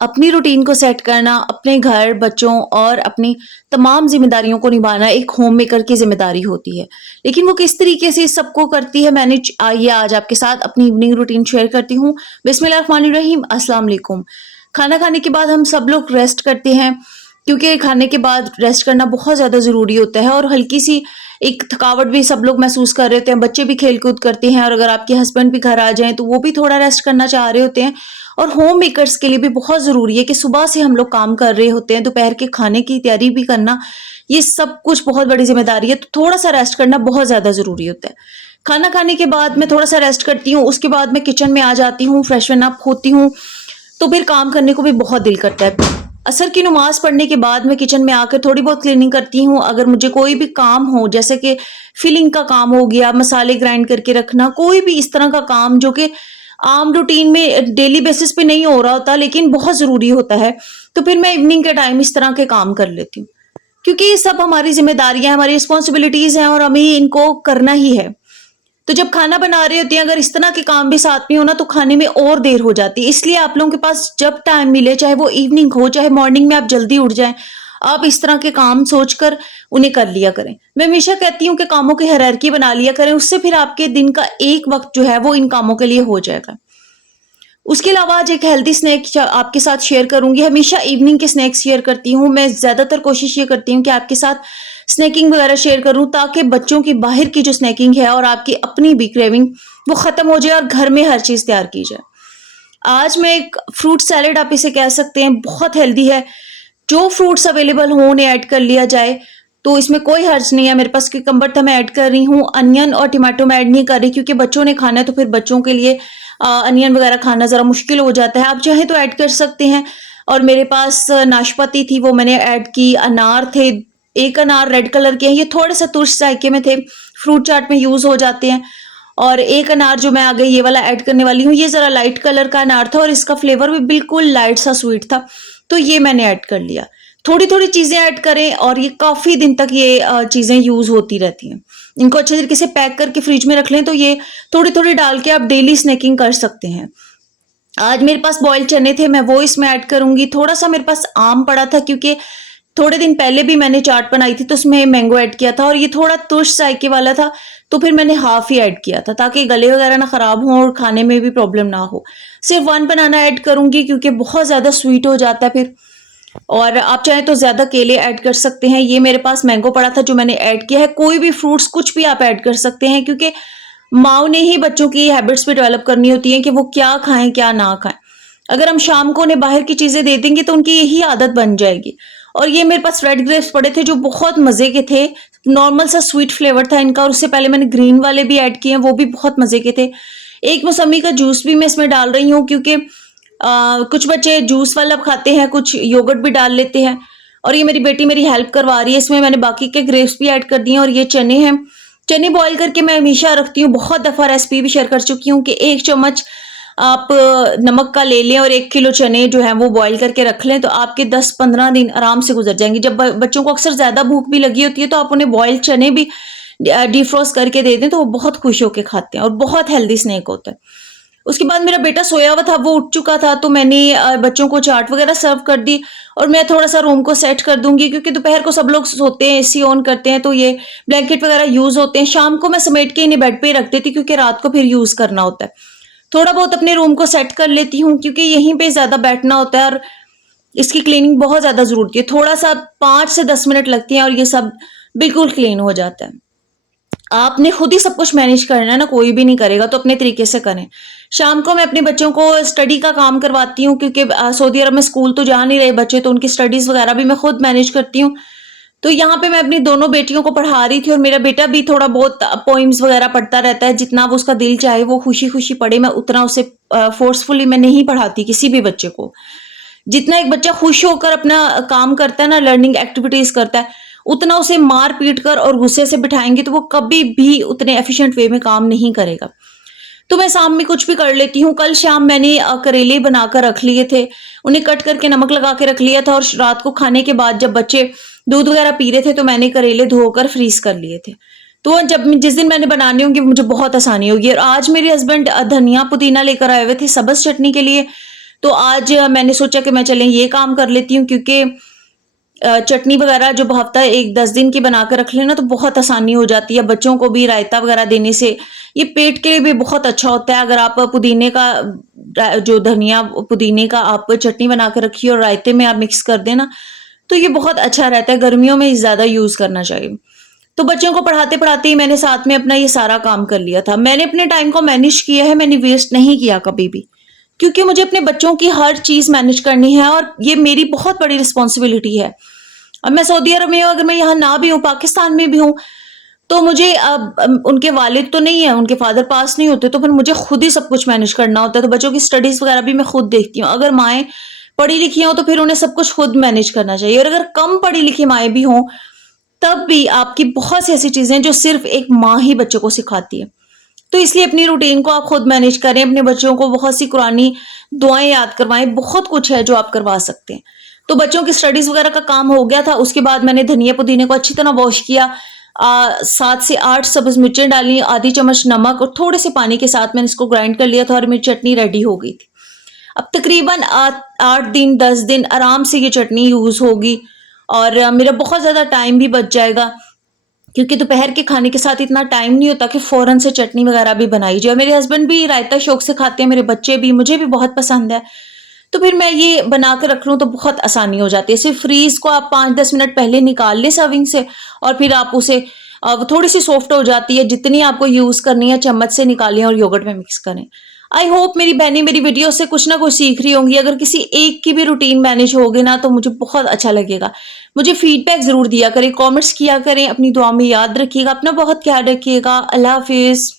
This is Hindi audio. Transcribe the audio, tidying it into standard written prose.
अपनी रूटीन को सेट करना, अपने घर, बच्चों और अपनी तमाम ज़िम्मेदारियों को निभाना एक होममेकर की ज़िम्मेदारी होती है। लेकिन वो किस तरीके से इस सबको करती है मैनेज, आइए आज आपके साथ अपनी इवनिंग रूटीन शेयर करती हूँ। बिस्मिल्लाहिर्रहमानिर्रहीम, अस्सलाम वालेकुम। खाना खाने के बाद हम सब लोग रेस्ट करते हैं, क्योंकि खाने के बाद रेस्ट करना बहुत ज़्यादा ज़रूरी होता है और हल्की सी एक थकावट भी सब लोग महसूस कर रहे होते हैं। बच्चे भी खेल-कूद करते हैं और अगर आपके हस्बैंड भी घर आ जाएँ तो वो भी थोड़ा रेस्ट करना चाह रहे होते हैं। और होम मेकर्स के लिए भी बहुत ज़रूरी है कि सुबह से हम लोग काम कर रहे होते हैं, दोपहर के खाने की तैयारी भी करना, ये सब कुछ बहुत बड़ी ज़िम्मेदारी है, तो थोड़ा-सा रेस्ट करना बहुत ज़्यादा ज़रूरी होता है। खाना खाने के बाद मैं थोड़ा-सा रेस्ट करती हूँ, उसके बाद मैं किचन में आ जाती हूँ, फ्रेशन अप होती हूँ, तो फिर काम करने को भी बहुत दिल करता है। असर की नमाज़ पढ़ने के बाद मैं किचन में आकर थोड़ी बहुत क्लीनिंग करती हूँ। अगर मुझे कोई भी काम हो, जैसे कि फिलिंग का काम हो गया, मसाले ग्राइंड करके रखना, कोई भी इस तरह का काम जो कि आम रूटीन में डेली बेसिस पे नहीं हो रहा होता लेकिन बहुत ज़रूरी होता है, तो फिर मैं इवनिंग के टाइम इस तरह के काम कर लेती हूँ। क्योंकि ये सब हमारी ज़िम्मेदारियाँ हैं, हमारी रिस्पॉन्सिबिलिटीज़ हैं और हमें इनको करना ही है। तो जब खाना बना रहे होते हैं, अगर इस तरह के काम भी साथ में हो ना, तो खाने में और देर हो जाती है। इसलिए आप लोगों के पास जब टाइम मिले, चाहे वो इवनिंग हो, चाहे मॉर्निंग में आप जल्दी उठ जाएँ, आप इस तरह के काम सोचकर उन्हें कर लिया करें। मैं हमेशा कहती हूँ कि कामों की हायरार्की बना लिया करें, उससे फिर आपके दिन का एक वक़्त जो है वो इन कामों के लिए हो जाएगा। उसके अलावा आज एक हेल्दी स्नैक आपके साथ शेयर करूँगी। हमेशा इवनिंग के स्नैक्स शेयर करती हूँ। मैं ज़्यादातर कोशिश ये करती हूँ कि आपके साथ स्नैकिंग वगैरह शेयर करूँ, ताकि बच्चों की बाहर की जो स्नैकिंग है और आपकी अपनी भी क्रेविंग वो ख़त्म हो जाए और घर में हर चीज़ तैयार की जाए। आज मैं एक फ्रूट सैलेड आप इसे कह सकते हैं, बहुत हेल्दी है। जो फ्रूट्स अवेलेबल हों उन्हें ऐड कर लिया जाए, तो इसमें कोई हर्ज नहीं है। मेरे पास क्यूकम्बर था, मैं ऐड कर रही हूँ। अनियन और टमाटो मैं ऐड नहीं कर रही, क्योंकि बच्चों ने खाना है तो फिर बच्चों के लिए अनियन वगैरह खाना ज़रा मुश्किल हो जाता है। आप चाहें तो ऐड कर सकते हैं। और मेरे पास नाशपाती थी, वो मैंने ऐड की। अनार थे, 1 अनार रेड कलर के हैं, ये थोड़े-से तुर्श जायके में थे, फ्रूट चाट में यूज़ हो जाते हैं। और 1 अनार जो मैं आगे ये वाला ऐड करने वाली हूँ, ये ज़रा लाइट कलर का अनार था और इसका फ्लेवर भी बिल्कुल लाइट सा स्वीट था, तो ये मैंने ऐड कर लिया। थोड़ी-थोड़ी चीज़ें ऐड करें और ये काफ़ी दिन तक ये चीज़ें यूज़ होती रहती हैं। इनको अच्छे तरीके से पैक करके फ्रिज में रख लें, तो ये थोड़ी-थोड़ी डाल के आप डेली स्नैकिंग कर सकते हैं। आज मेरे पास बॉइल्ड चने थे, मैं वो इसमें ऐड करूँगी। थोड़ा-सा मेरे पास आम पड़ा था, क्योंकि थोड़े दिन पहले भी मैंने चाट बनाई थी, तो उसमें मैंगो ऐड किया था और ये थोड़ा तुर्श जायके वाला था, तो फिर मैंने हाफ़ ही ऐड किया था, ताकि गले वगैरह ना ख़राब हों और खाने में भी प्रॉब्लम ना हो। सिर्फ़ 1 बनाना ऐड करूँगी, क्योंकि बहुत ज़्यादा स्वीट हो जाता है फिर। और आप चाहें तो ज़्यादा केले ऐड कर सकते हैं। ये मेरे पास मैंगो पड़ा था जो मैंने ऐड किया है। कोई भी फ्रूट्स कुछ भी आप ऐड कर सकते हैं, क्योंकि माँओं ने ही बच्चों की हैबिट्स भी डेवलप करनी होती है कि वो क्या खाएँ, क्या ना खाएँ। अगर हम शाम को उन्हें बाहर की चीज़ें दे देंगे तो उनकी यही आदत बन जाएगी। और ये मेरे पास रेड ग्रेप्स पड़े थे जो बहुत मज़े के थे। नॉर्मल सा स्वीट फ्लेवर था इनका, और उससे पहले मैंने ग्रीन वाले भी ऐड किए हैं, वो भी बहुत मज़े के थे। एक मौसम्मी का जूस भी मैं इसमें डाल रही हूँ, क्योंकि कुछ बच्चे जूस वाला खाते हैं, कुछ योगर्ट भी डाल लेते हैं। और ये मेरी बेटी मेरी हेल्प करवा रही है, इसमें मैंने बाकी के ग्रेप्स भी ऐड कर दिए हैं। और ये चने हैं, चने बॉयल करके मैं हमेशा रखती हूँ, बहुत दफ़ा रेसिपी भी शेयर कर चुकी हूँ कि 1 चम्मच आप नमक का ले लें और 1 किलो चने जो हैं वो बॉयल करके रख लें, तो आपके 10-15 दिन आराम से गुज़र जाएँगे। जब ब बच्चों को अक्सर ज़्यादा भूख भी लगी होती है, तो आप उन्हें बॉइल्ड चने भी डिफ्रोस्ट करके दे दें, तो वो बहुत खुश होके खाते हैं और बहुत हेल्दी स्नैक होता है। उसके बाद मेरा बेटा सोया हुआ था, वो उठ चुका था, तो मैंने बच्चों को चाट वगैरह सर्व कर दी और मैं थोड़ा-सा रूम को सेट कर दूँगी, क्योंकि दोपहर को सब लोग सोते हैं, एसी ऑन करते हैं, तो ये ब्लैंकेट वगैरह यूज़ होते हैं। शाम को मैं समेट के इन्हें बेड पे ही रख देती हूँ, क्योंकि रात को फिर यूज़ करना होता है। थोड़ा बहुत अपने रूम को सेट कर लेती हूँ, क्योंकि यहीं पे ज़्यादा बैठना होता है और इसकी क्लीनिंग बहुत ज़्यादा ज़रूरी है। थोड़ा-सा 5 से 10 मिनट लगती हैं और ये सब बिल्कुल क्लीन हो जाता है। आपने खुद ही सब कुछ मैनेज करना है ना, कोई भी नहीं करेगा, तो अपने तरीके से करें। शाम को मैं अपने बच्चों को स्टडी का काम करवाती हूँ, क्योंकि सऊदी अरब में स्कूल तो जा नहीं रहे बच्चे, तो उनकी स्टडीज़ वगैरह भी मैं खुद मैनेज करती हूँ। तो यहाँ पे मैं अपनी दोनों बेटियों को पढ़ा रही थी और मेरा बेटा भी थोड़ा बहुत पोएम्स वगैरह पढ़ता रहता है। जितना वो उसका दिल चाहे वो खुशी-खुशी पढ़े, मैं उतना उसे फ़ोर्सफुली मैं नहीं पढ़ाती किसी भी बच्चे को। जितना एक बच्चा खुश होकर अपना काम करता है ना, लर्निंग एक्टिविटीज़ करता है, उतना उसे मार-पीट कर और गुस्से से बिठाएँगे तो वो कभी भी उतने एफ़िशिएंट वे में काम नहीं करेगा। तो मैं शाम में कुछ भी कर लेती हूँ। कल शाम मैंने करेले बनाकर रख लिए थे, उन्हें कट करके नमक लगा के रख लिया था और रात को खाने के बाद जब बच्चे दूध वगैरह पी रहे थे, तो मैंने करेले धोकर फ्रीज़ कर लिए थे। तो जिस दिन मैंने बनाने होंगे मुझे बहुत आसानी होगी। और आज मेरे हस्बैंड धनिया पुदीना लेकर आए हुए थे सब्ज़ चटनी के लिए, तो आज मैंने सोचा कि मैं चलें ये काम कर लेती हूँ, क्योंकि चटनी वगैरह जो हफ्ता 1-10 दिन की बना के रख लें ना तो बहुत आसानी हो जाती है। बच्चों को भी रायता वगैरह देने से ये पेट के लिए भी बहुत अच्छा होता है। अगर आप पुदीने का जो धनिया पुदीने का आप चटनी बना के रखिए और रायते में आप मिक्स कर दें ना, तो ये बहुत अच्छा रहता है। गर्मियों में ज़्यादा यूज़ करना चाहिए। तो बच्चों को पढ़ाते-पढ़ाते ही मैंने साथ में अपना ये सारा काम कर लिया था। मैंने अपने टाइम को मैनेज किया है, मैंने वेस्ट नहीं किया कभी भी। क्योंकि मुझे अपने बच्चों की हर चीज़ मैनेज करनी है और ये मेरी बहुत बड़ी रिस्पॉन्सिबिलिटी है। अब मैं सऊदी अरब में हूँ, अगर मैं यहाँ ना भी हूँ, पाकिस्तान में भी हूँ, तो मुझे अब उनके वालिद तो नहीं है, उनके फादर पास नहीं होते, तो फिर मुझे खुद ही सब कुछ मैनेज करना होता है। तो बच्चों की स्टडीज़ वगैरह भी मैं खुद देखती हूँ। अगर माएँ पढ़ी लिखी हों, तो फिर उन्हें सब कुछ खुद मैनेज करना चाहिए, और अगर कम पढ़ी लिखी माएँ भी हों, तब भी आपकी बहुत सी ऐसी चीज़ें हैं जो सिर्फ़ एक माँ ही बच्चों को सिखाती है। तो इसलिए अपनी रूटीन को आप खुद मैनेज करें, अपने बच्चों को बहुत सी कुरानी दुआएँ याद करवाएँ, बहुत कुछ है जो आप करवा सकते हैं। तो बच्चों की स्टडीज़ वगैरह का काम हो गया था, उसके बाद मैंने धनिया पुदीने को अच्छी तरह वॉश किया। 7 से 8 सब्ज़ मिर्चें डाली, आधी चम्मच नमक और थोड़े से पानी के साथ मैंने इसको ग्राइंड कर लिया था और मेरी चटनी रेडी हो गई थी। अब तकरीबन 8 दिन 10 दिन आराम से ये चटनी यूज़ होगी, और मेरा बहुत ज़्यादा टाइम भी बच जाएगा, क्योंकि दोपहर के खाने के साथ इतना टाइम नहीं होता कि फ़ौरन से चटनी वगैरह भी बनाई जाए। मेरे हस्बैंड भी रायता शौक से खाते हैं, मेरे बच्चे भी, मुझे भी बहुत पसंद है। तो फिर मैं ये बना के रख लूँ तो बहुत आसानी हो जाती है। सिर्फ़ फ्रीज़ को आप 5-10 मिनट पहले निकाल लें सर्विंग से, और फिर आप उसे वो थोड़ी-सी सॉफ्ट हो जाती है, जितनी आपको यूज़ करनी है चम्मच से निकालें और योगर्ट में मिक्स करें। आई होप मेरी बहनें मेरी वीडियो से कुछ ना कुछ सीख रही होंगी। अगर किसी एक की भी रूटीन मैनेज होगी ना तो मुझे बहुत अच्छा लगेगा। मुझे फीडबैक ज़रूर दिया करें, कमेंट्स किया करें, अपनी दुआ में याद रखिएगा, अपना बहुत ख्याल रखिएगा। अल्लाह हाफ़िज़।